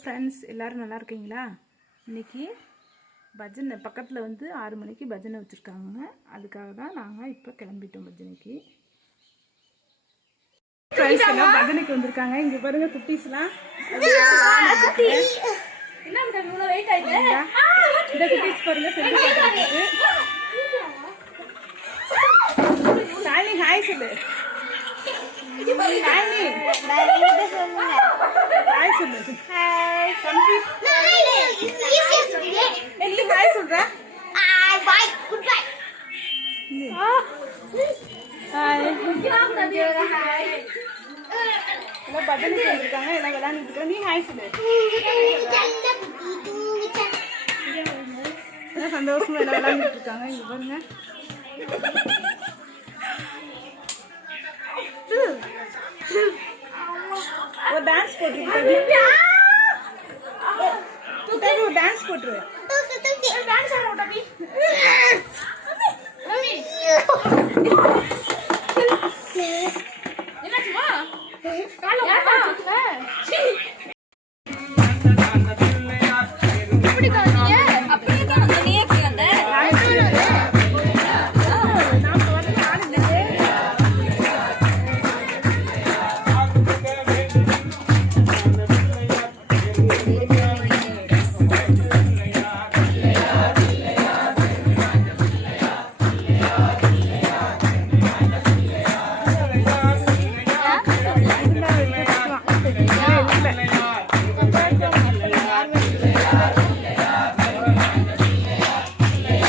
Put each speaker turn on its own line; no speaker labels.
Friends எல்லோரும் நல்லா இருக்கீங்களா? இன்னைக்கு பஜனை பக்கத்தில் வந்து ஆறு மணிக்கு பஜனை வச்சுருக்காங்க. அதுக்காக தான் நாங்கள் இப்போ கிளம்பிட்டோம் பஜனைக்கு ஃப்ரெண்ட்ஸ் எல்லாம் பஜனைக்கு வந்திருக்காங்க. இங்கே பாருங்க குட்டீஸ்லாம் இந்தா, இந்த குட்டீஸ் பாருங்க செஞ்சு பார்த்துருக்கு சாலினி ஹாய் சொல்லு. ஹாய் சொல்லு. தம்பி ஏய், நீ ஹாய் சொல்ற ஹாய் எல்லாம் பஜனைக்கு வந்திருக்காங்க எல்லாம் விளையாண்டுட்டு இருக்காங்க நீ ஹாய் சொல்லு எல்லாம் சந்தோஷமா எல்லாம் விளையாண்டுட்டு இருக்காங்க இங்க பாருங்க ஒரு டான்ஸ் போட்டுருக்கு தம்பி ஒரு டான்ஸ் போட்டுரு. Perfect.